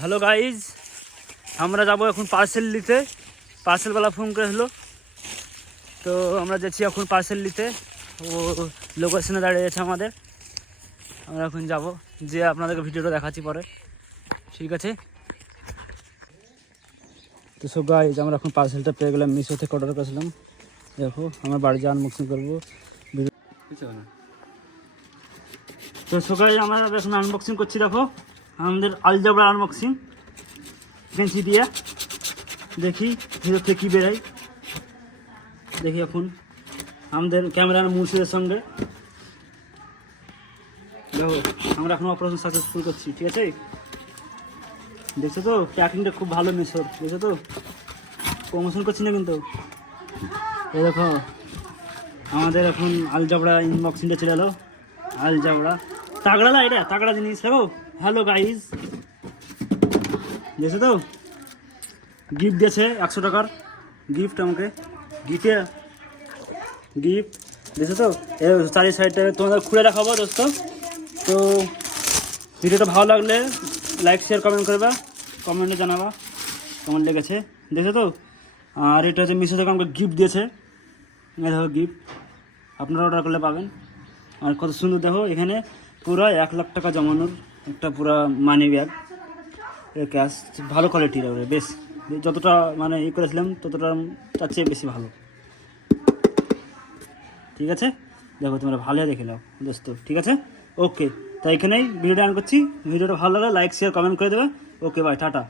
Hello guys, আমরা যাব এখন পার্সেল নিতে। পার্সেলওয়ালা ফোন করেছিল, তো আমরা যাচ্ছি এখন পার্সেল নিতে। ও লোকেশনে দাঁড়িয়ে আছে আমাদের। আমরা এখন যাব, যে আপনাদেরকে ভিডিওটা দেখাচ্ছি পরে, ঠিক আছে? তো সো গাইজ, আমরা এখন পার্সেলটা পেয়ে গেলাম, মিশো থেকে অর্ডার করেছিলাম। দেখো আমরা বাড়ি যা আনবক্সিং করবো। তো সো গাইজ, আমরা এখন আনবক্সিং করছি। দেখো আমাদের আলজাবরা আনবক্সিং ফেন্সি দিয়ে। দেখি ভিতর থেকে কী বেরোয়, দেখি এখন আমাদের ক্যামেরার মুর্শিদের সঙ্গে। দেখো আমরা এখন অপারেশন সাকসেসফুল করছি, ঠিক আছে? দেখছো তো প্যাকিংটা খুব ভালো মিশোর, দেখছো তো? প্রমোশন করছি না কিন্তু। এই দেখো আমাদের এখন আলজাবরা আনবক্সিংটা চলে এলো। আলজাবরা তাগড়া না, এটা তাগড়া জিনিস। দেখো হ্যালো গাইজ, দেখছো তো? গিফট দিয়েছে 100 টাকার গিফট আমাকে। গিফট দেখছো তো? এর চারি সাইডটা তোমাদের খুলে দেখাবো দোস্ত। তো ভিডিওটা ভালো লাগলে লাইক শেয়ার কমেন্ট করবা, কমেন্টে জানাবা কেমন লেগেছে, দেখছো তো? আর এটা হচ্ছে মিশো থেকে আমাকে গিফট দিয়েছে। এই দেখো গিফট, আপনারা অর্ডার করলে পাবেন। আর কত সুন্দর দেখো, এখানে পুরো 1 লাখ টাকা জমানোর একটা পুরো মানি ব্যাগ, ক্যাশ, ভালো কোয়ালিটির। বেশ, যতটা মানে করেছিলাম ততটা তার চেয়ে বেশি ভালো, ঠিক আছে? দেখো তোমরা ভালো দেখে নাও দোস্ত, ঠিক আছে? ওকে, তাই এখানেই ভিডিওটা অন করছি। ভিডিওটা ভালো লাগলে লাইক শেয়ার কমেন্ট করে দেবে। Okay bye, tata.